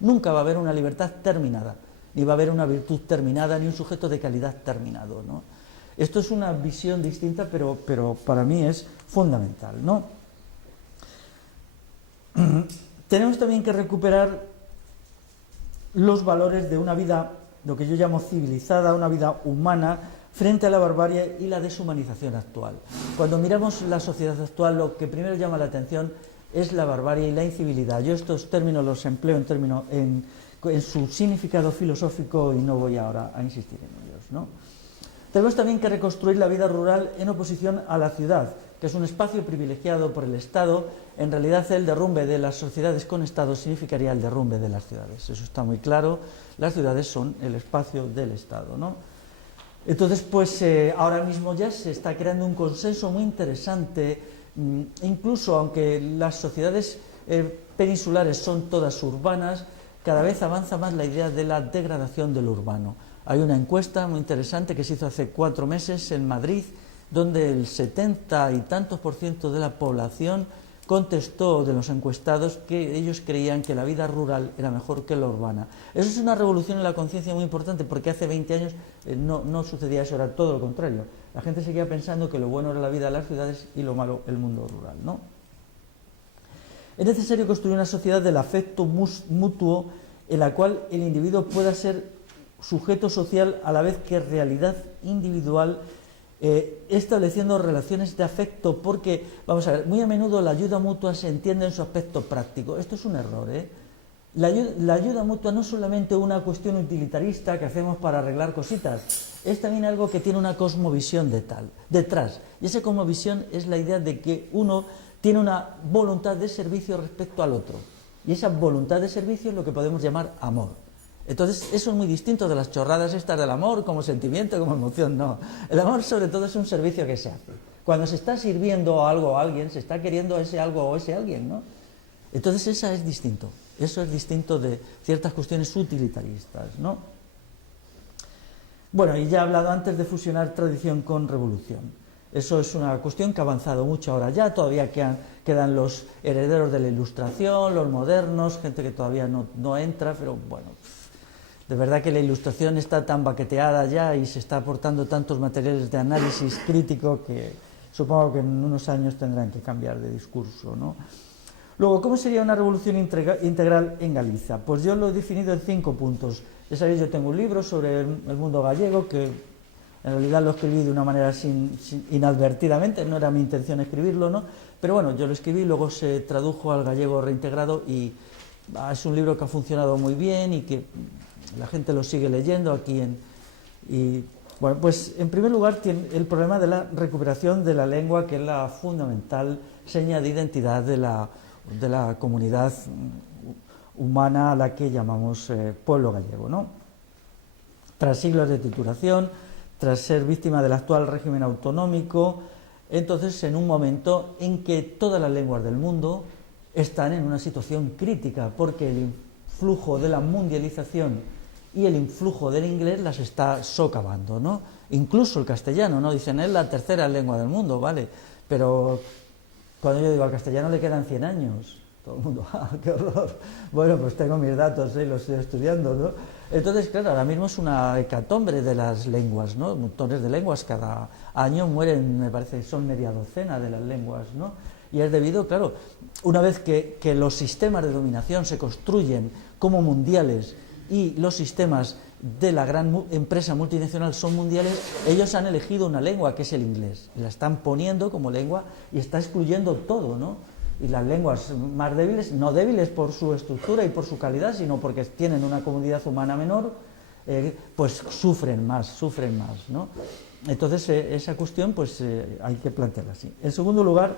Nunca va a haber una libertad terminada, ni va a haber una virtud terminada, ni un sujeto de calidad terminado, ¿no? Esto es una visión distinta, pero para mí es fundamental, ¿no? Tenemos también que recuperar los valores de una vida, lo que yo llamo civilizada, una vida humana, frente a la barbarie y la deshumanización actual. Cuando miramos la sociedad actual, lo que primero llama la atención es la barbarie y la incivilidad. Yo estos términos los empleo en su significado filosófico y no voy ahora a insistir en ellos, ¿no? Tenemos también que reconstruir la vida rural en oposición a la ciudad, que es un espacio privilegiado por el Estado. En realidad el derrumbe de las sociedades con Estado significaría el derrumbe de las ciudades. Eso está muy claro. Las ciudades son el espacio del Estado, ¿no? Entonces, pues ahora mismo ya se está creando un consenso muy interesante, incluso aunque las sociedades peninsulares son todas urbanas, cada vez avanza más la idea de la degradación del urbano. Hay una encuesta muy interesante que se hizo hace 4 meses en Madrid, donde el 70 y tantos % de la población contestó, de los encuestados, que ellos creían que la vida rural era mejor que la urbana. Eso es una revolución en la conciencia muy importante, porque hace 20 años no sucedía eso, era todo lo contrario. La gente seguía pensando que lo bueno era la vida de las ciudades y lo malo el mundo rural, ¿no? Es necesario construir una sociedad del afecto mutuo en la cual el individuo pueda ser sujeto social a la vez que realidad individual, estableciendo relaciones de afecto, porque, vamos a ver, muy a menudo la ayuda mutua se entiende en su aspecto práctico. Esto es un error, ¿eh? La ayuda mutua no es solamente una cuestión utilitarista que hacemos para arreglar cositas, es también algo que tiene una cosmovisión detrás. Y esa cosmovisión es la idea de que uno tiene una voluntad de servicio respecto al otro. Y esa voluntad de servicio es lo que podemos llamar amor. Entonces, eso es muy distinto de las chorradas estas del amor como sentimiento, como emoción, no. El amor, sobre todo, es un servicio que se hace. Cuando se está sirviendo algo a alguien, se está queriendo ese algo o ese alguien, ¿no? Entonces, eso es distinto de ciertas cuestiones utilitaristas, ¿no? Bueno, y ya he hablado antes de fusionar tradición con revolución. Eso es una cuestión que ha avanzado mucho ahora ya, todavía quedan los herederos de la Ilustración, los modernos, gente que todavía no entra, pero bueno, de verdad que la Ilustración está tan baqueteada ya y se está aportando tantos materiales de análisis crítico que supongo que en unos años tendrán que cambiar de discurso, ¿no? Luego, ¿cómo sería una revolución integral en Galicia? Pues yo lo he definido en 5 puntos. Ya sabéis, yo tengo un libro sobre el mundo gallego que en realidad lo escribí de una manera inadvertidamente, no era mi intención escribirlo, ¿no? Pero bueno, yo lo escribí, luego se tradujo al gallego reintegrado y es un libro que ha funcionado muy bien y que la gente lo sigue leyendo aquí. Y bueno, pues en primer lugar tiene el problema de la recuperación de la lengua, que es la fundamental seña de identidad de la comunidad humana a la que llamamos pueblo gallego, ¿no? Tras siglos de titulación, tras ser víctima del actual régimen autonómico, entonces en un momento en que todas las lenguas del mundo están en una situación crítica, porque el influjo de la mundialización y el influjo del inglés las está socavando, ¿no? Incluso el castellano, ¿no? Dicen, es la tercera lengua del mundo, ¿vale? Pero cuando yo digo al castellano le quedan 100 años, todo el mundo, ¡ah, qué horror! Bueno, pues tengo mis datos, los estoy estudiando, ¿no? Entonces, claro, ahora mismo es una hecatombe de las lenguas, ¿no? Montones de lenguas, cada año mueren, me parece, son media docena de las lenguas, ¿no? Y es debido, claro, una vez que los sistemas de dominación se construyen como mundiales y los sistemas de la gran empresa multinacional son mundiales, ellos han elegido una lengua que es el inglés, y la están poniendo como lengua y está excluyendo todo, ¿no? Y las lenguas más débiles, no débiles por su estructura y por su calidad, sino porque tienen una comunidad humana menor, pues sufren más, ¿no? Entonces esa cuestión pues hay que plantearla así. En segundo lugar,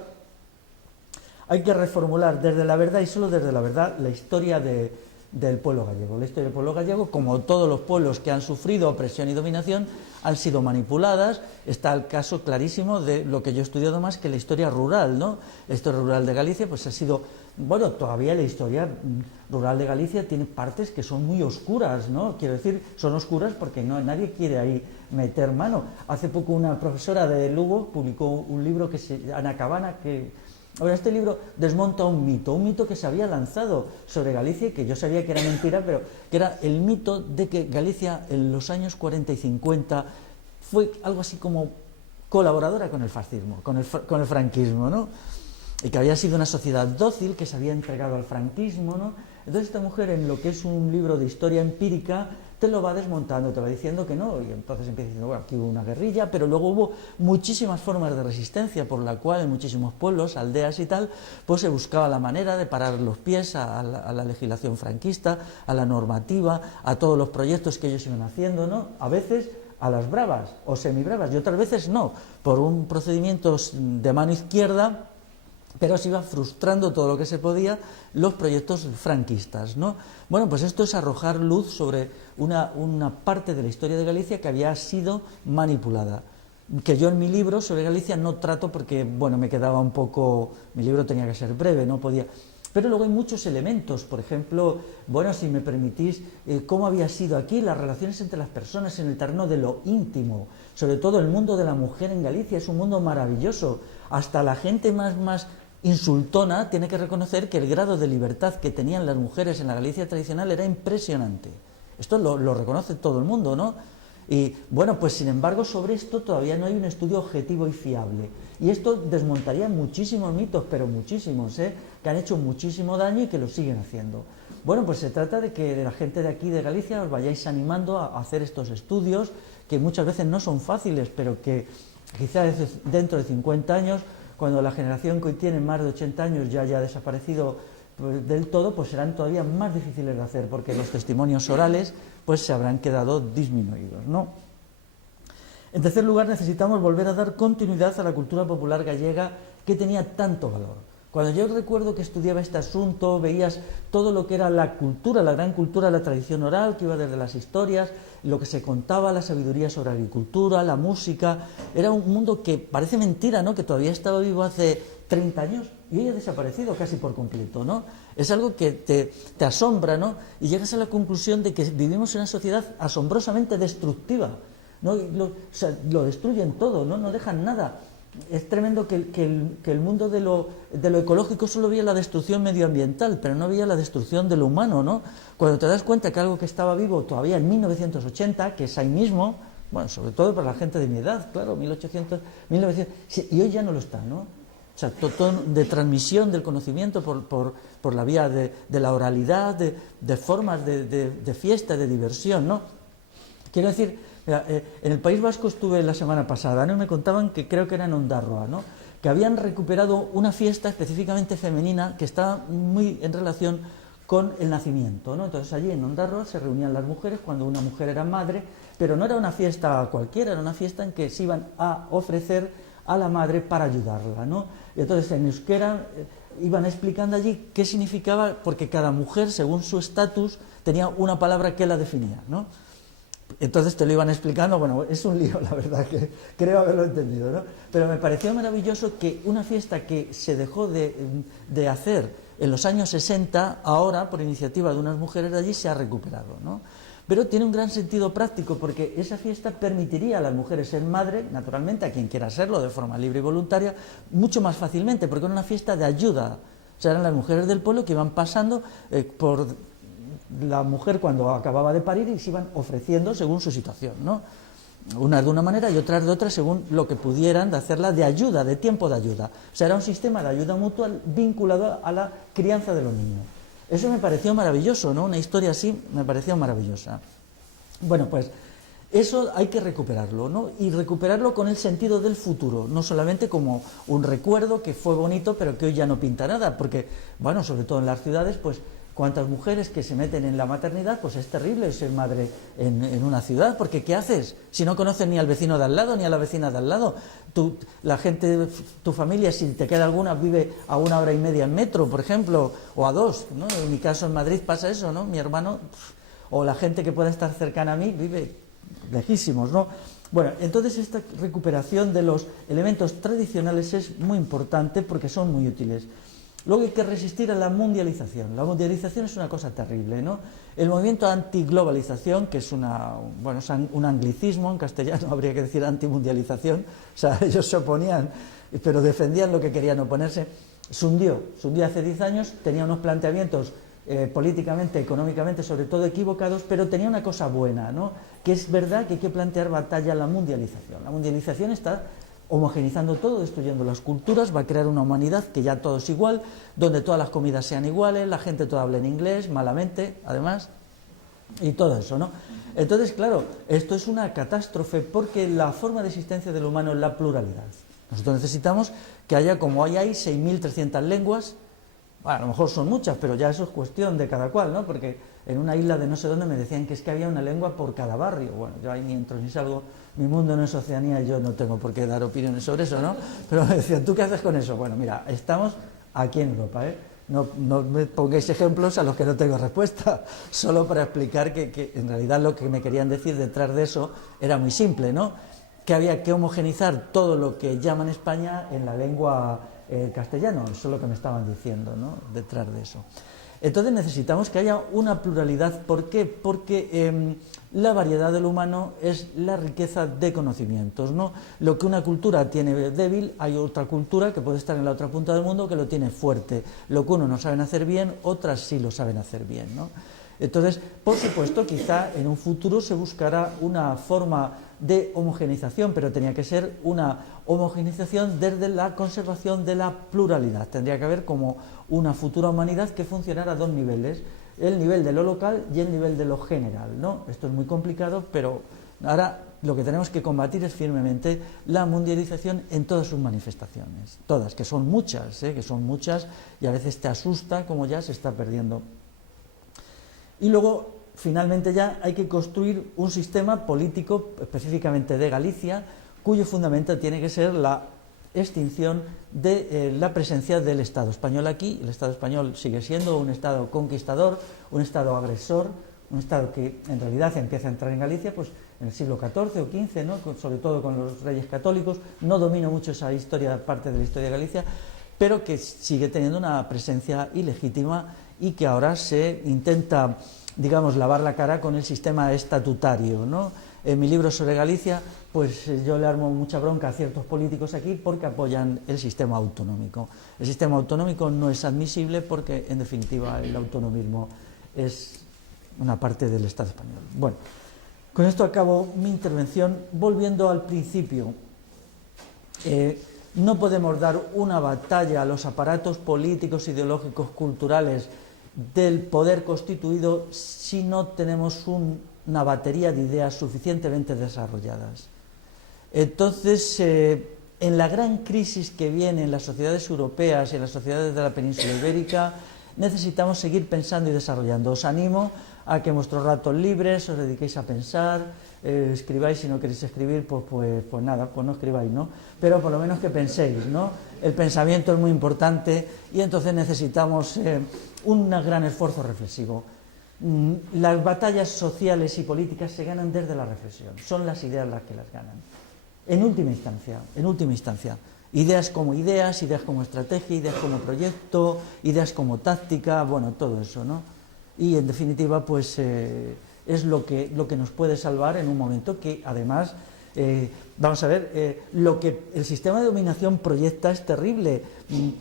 hay que reformular desde la verdad y solo desde la verdad la historia del pueblo gallego. La historia del pueblo gallego, como todos los pueblos que han sufrido opresión y dominación, han sido manipuladas. Está el caso clarísimo de lo que yo he estudiado más, que la historia rural, ¿no? La historia rural de Galicia pues ha sido, bueno, todavía la historia rural de Galicia tiene partes que son muy oscuras, ¿no? Quiero decir, son oscuras porque nadie quiere ahí meter mano. Hace poco una profesora de Lugo publicó un libro Ana Cabana, que Ahora, este libro desmonta un mito que se había lanzado sobre Galicia y que yo sabía que era mentira, pero que era el mito de que Galicia en los años 40 y 50 fue algo así como colaboradora con el fascismo, con el franquismo, ¿no? Y que había sido una sociedad dócil que se había entregado al franquismo, ¿no? Entonces esta mujer, en lo que es un libro de historia empírica, te lo va desmontando, te va diciendo que no, y entonces empieza diciendo, bueno, aquí hubo una guerrilla, pero luego hubo muchísimas formas de resistencia, por la cual en muchísimos pueblos, aldeas y tal, pues se buscaba la manera de parar los pies a la legislación franquista, a la normativa, a todos los proyectos que ellos iban haciendo, ¿no? A veces a las bravas o semibravas, y otras veces no, por un procedimiento de mano izquierda, pero se iba frustrando todo lo que se podía los proyectos franquistas, ¿no? Bueno, pues esto es arrojar luz sobre una parte de la historia de Galicia que había sido manipulada, que yo en mi libro sobre Galicia no trato porque, bueno, me quedaba un poco, mi libro tenía que ser breve, no podía, pero luego hay muchos elementos, por ejemplo, bueno, si me permitís, cómo había sido aquí las relaciones entre las personas en el terreno de lo íntimo, sobre todo el mundo de la mujer en Galicia, es un mundo maravilloso, hasta la gente más insultona tiene que reconocer que el grado de libertad que tenían las mujeres en la Galicia tradicional era impresionante. Esto lo reconoce todo el mundo, ¿no? Y bueno, pues sin embargo sobre esto todavía no hay un estudio objetivo y fiable. Y esto desmontaría muchísimos mitos, pero muchísimos, que han hecho muchísimo daño y que lo siguen haciendo. Bueno, pues se trata de que la gente de aquí de Galicia os vayáis animando a hacer estos estudios, que muchas veces no son fáciles, pero que quizás dentro de 50 años, cuando la generación que hoy tiene más de 80 años ya haya desaparecido del todo, pues serán todavía más difíciles de hacer, porque los testimonios orales pues se habrán quedado disminuidos, ¿no? En tercer lugar, necesitamos volver a dar continuidad a la cultura popular gallega que tenía tanto valor. Cuando yo recuerdo que estudiaba este asunto, veías todo lo que era la cultura, la gran cultura, la tradición oral, que iba desde las historias, lo que se contaba, la sabiduría sobre agricultura, la música. Era un mundo que parece mentira, ¿no?, que todavía estaba vivo hace 30 años y hoy ha desaparecido casi por completo, ¿no? Es algo que te asombra, ¿no? Y llegas a la conclusión de que vivimos en una sociedad asombrosamente destructiva, ¿no? Lo destruyen todo, ¿no? No dejan nada. Es tremendo que el mundo de lo ecológico solo veía la destrucción medioambiental, pero no veía la destrucción de lo humano, ¿no? Cuando te das cuenta que algo que estaba vivo todavía en 1980, que es ahí mismo, bueno, sobre todo para la gente de mi edad, claro, 1800, 1900, y hoy ya no lo está, ¿no? O sea, todo de transmisión del conocimiento por la vía de la oralidad, de formas de fiesta, de diversión, ¿no? Quiero decir, mira, en el País Vasco estuve la semana pasada, ¿no? Y me contaban que creo que era en Ondarroa, ¿no?, que habían recuperado una fiesta específicamente femenina que estaba muy en relación con el nacimiento, ¿no? Entonces allí en Ondarroa se reunían las mujeres cuando una mujer era madre, pero no era una fiesta cualquiera, era una fiesta en que se iban a ofrecer a la madre para ayudarla, ¿no? Y entonces en euskera iban explicando allí qué significaba, porque cada mujer, según su estatus, tenía una palabra que la definía, ¿no? Entonces te lo iban explicando, bueno, es un lío, la verdad, que creo haberlo entendido, ¿no? Pero me pareció maravilloso que una fiesta que se dejó de hacer en los años 60, ahora, por iniciativa de unas mujeres de allí, se ha recuperado, ¿no? Pero tiene un gran sentido práctico, porque esa fiesta permitiría a las mujeres ser madre, naturalmente, a quien quiera serlo, de forma libre y voluntaria, mucho más fácilmente, porque era una fiesta de ayuda. O sea, eran las mujeres del pueblo que iban pasando por la mujer cuando acababa de parir y se iban ofreciendo según su situación, ¿no? Unas de una manera y otras de otra según lo que pudieran, de hacerla de ayuda, de tiempo de ayuda. O sea, era un sistema de ayuda mutua vinculado a la crianza de los niños. Eso me pareció maravilloso, ¿no? Una historia así me pareció maravillosa. Bueno, pues eso hay que recuperarlo, ¿no? Y recuperarlo con el sentido del futuro, no solamente como un recuerdo que fue bonito pero que hoy ya no pinta nada, porque, bueno, sobre todo en las ciudades, pues cuántas mujeres que se meten en la maternidad, pues es terrible ser madre en una ciudad, porque ¿qué haces? Si no conoces ni al vecino de al lado, ni a la vecina de al lado. La gente, tu familia, si te queda alguna, vive a 1 hora y media en metro, por ejemplo, o a 2, ¿no? En mi caso en Madrid pasa eso, ¿no? Mi hermano, o la gente que pueda estar cercana a mí, vive lejísimos, ¿no? Bueno, entonces esta recuperación de los elementos tradicionales es muy importante porque son muy útiles. Luego hay que resistir a la mundialización. La mundialización es una cosa terrible, ¿no? El movimiento antiglobalización, que es un anglicismo, en castellano habría que decir antimundialización, o sea, ellos se oponían, pero defendían lo que querían oponerse. se hundió hace 10 años, tenía unos planteamientos políticamente, económicamente, sobre todo equivocados, pero tenía una cosa buena, ¿no? Que es verdad que hay que plantear batalla a la mundialización. La mundialización está homogeneizando todo, destruyendo las culturas, va a crear una humanidad que ya todo es igual, donde todas las comidas sean iguales, la gente toda habla en inglés, malamente, además, y todo eso, ¿no? Entonces, claro, esto es una catástrofe porque la forma de existencia del humano es la pluralidad. Nosotros necesitamos que haya, como hay 6.300 lenguas, bueno, a lo mejor son muchas, pero ya eso es cuestión de cada cual, ¿no? Porque en una isla de no sé dónde me decían que es que había una lengua por cada barrio. Bueno, yo ahí ni entro ni salgo, mi mundo no es Oceanía y yo no tengo por qué dar opiniones sobre eso, ¿no? Pero me decían, ¿tú qué haces con eso? Bueno, mira, estamos aquí en Europa, ¿eh? No me pongáis ejemplos a los que no tengo respuesta, solo para explicar que en realidad lo que me querían decir detrás de eso era muy simple, ¿no? Que había que homogenizar todo lo que llaman España en la lengua castellano, eso es lo que me estaban diciendo, ¿no? Detrás de eso. Entonces necesitamos que haya una pluralidad. ¿Por qué? Porque la variedad del humano es la riqueza de conocimientos, ¿no? Lo que una cultura tiene débil, hay otra cultura que puede estar en la otra punta del mundo que lo tiene fuerte. Lo que uno no saben hacer bien, otras sí lo saben hacer bien, ¿no? Entonces, por supuesto, quizá en un futuro se buscará una forma de homogeneización, pero tenía que ser una homogeneización desde la conservación de la pluralidad. Tendría que haber como una futura humanidad que funcionara a dos niveles, el nivel de lo local y el nivel de lo general, ¿no? Esto es muy complicado, pero ahora lo que tenemos que combatir es firmemente la mundialización en todas sus manifestaciones, todas, que son muchas, y a veces te asusta como ya se está perdiendo. Y luego, finalmente ya hay que construir un sistema político, específicamente de Galicia, cuyo fundamento tiene que ser la extinción de la presencia del Estado español aquí. El Estado español sigue siendo un Estado conquistador, un Estado agresor, un Estado que en realidad empieza a entrar en Galicia pues, en el siglo XIV o XV, ¿no? Sobre todo con los reyes católicos. No domino mucho esa historia, parte de la historia de Galicia, pero que sigue teniendo una presencia ilegítima y que ahora se intenta, digamos, lavar la cara con el sistema estatutario, ¿no? En mi libro sobre Galicia, pues yo le armo mucha bronca a ciertos políticos aquí porque apoyan el sistema autonómico. El sistema autonómico no es admisible porque, en definitiva, el autonomismo es una parte del Estado español. Bueno, con esto acabo mi intervención. Volviendo al principio, no podemos dar una batalla a los aparatos políticos, ideológicos, culturales del poder constituido si no tenemos una batería de ideas suficientemente desarrolladas. Entonces, en la gran crisis que viene en las sociedades europeas y en las sociedades de la península ibérica, necesitamos seguir pensando y desarrollando. Os animo a que en vuestros ratos libres os dediquéis a pensar, escribáis. Si no queréis escribir, pues nada, pues no escribáis, ¿no? Pero por lo menos que penséis, ¿no? El pensamiento es muy importante y entonces necesitamos un gran esfuerzo reflexivo. Las batallas sociales y políticas se ganan desde la reflexión, son las ideas las que las ganan. En última instancia, ideas como estrategia, ideas como proyecto, ideas como táctica, bueno, todo eso, ¿no? Y en definitiva, pues es lo que nos puede salvar en un momento que además, vamos a ver, lo que el sistema de dominación proyecta es terrible.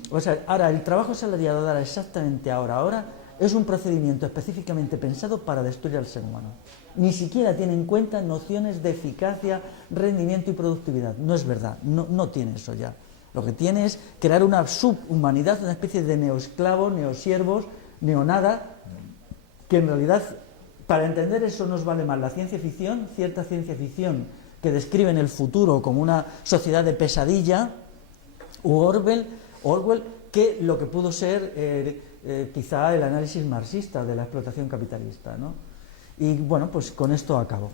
O sea, ahora, el trabajo asalariado ahora, exactamente ahora, es un procedimiento específicamente pensado para destruir al ser humano. Ni siquiera tiene en cuenta nociones de eficacia, rendimiento y productividad. No es verdad, no tiene eso ya. Lo que tiene es crear una subhumanidad, una especie de neoesclavos, neosiervos, neonada, que en realidad, para entender eso nos vale más la ciencia ficción, cierta ciencia ficción que describen el futuro como una sociedad de pesadilla, u Orwell, que lo que pudo ser quizá el análisis marxista de la explotación capitalista, ¿no? Y bueno, pues con esto acabo.